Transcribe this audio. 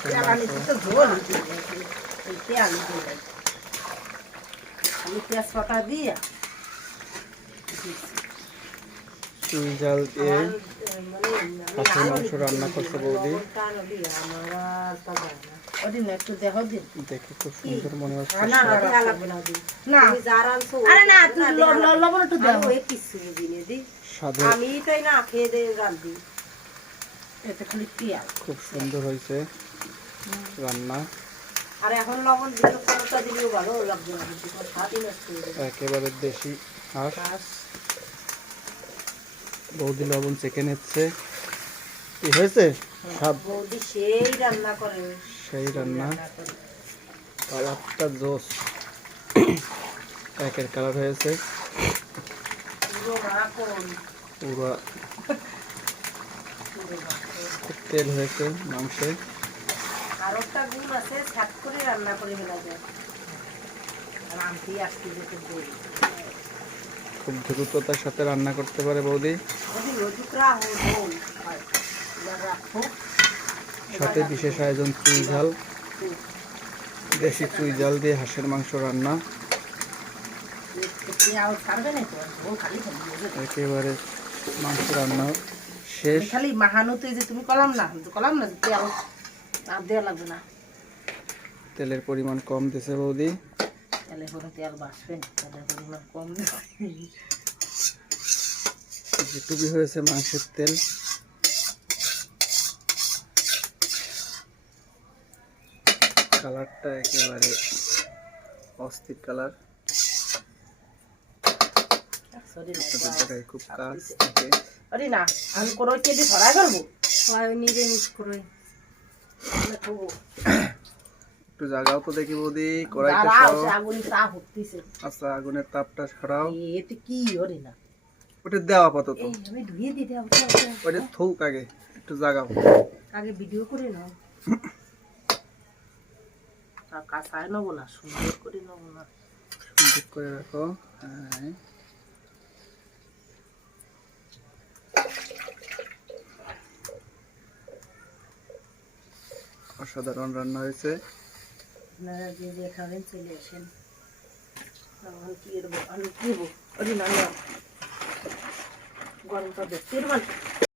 হাঁসের মাংস চুই ঝাল দিয়ে হাঁসের মাংস রান্না করছে বৌদি। দেখে খুব সুন্দর মনে হচ্ছে। খুব সুন্দর হয়েছে রান্না। একেবারে দেশি হাঁস। বৌদি লবণ চেখে নিচ্ছে। কি হয়েছে? সেই রান্না। কালারটা জোস, একের কালার হয়েছে পুরো। খুব তেল হয়েছে মাংসে। খুব দ্রুততার সাথে রান্না করতে পারে বৌদি। সাথে বিশেষ আয়োজন চুই ঝাল, দেশি চুই ঝাল দিয়ে হাঁসের মাংস রান্না। একেবারে মাংস রান্না শেষ। খালি মাহানুতে যে তুমি কলাম না দেওয়া লাগবে না। তেলের পরিমাণ কম দিছে বৌদি। যেটুকু হয়েছে মাংসের তেল। কালারটা একেবারে অস্থির কালার। খুব কাজ থাকে। একটু জাগাও তো দেখি বৌদি, কড়াইটা আচ্ছা আগুনের তাপটা সরাও। ওটা দেওয়া আপাতত, ওটা থুক আগে, একটু জাগাও আগে ভিডিও করে নাও। কাঁচায় নেবো না, সুন্দর করে নেবো না, সুন্দর করে রাখো। হ্যাঁ অসাধারণ রান্না হয়েছে। আপনারা যে যেখানে চলে আসেন। কি করবো, আমি কি গরমটা দেখতে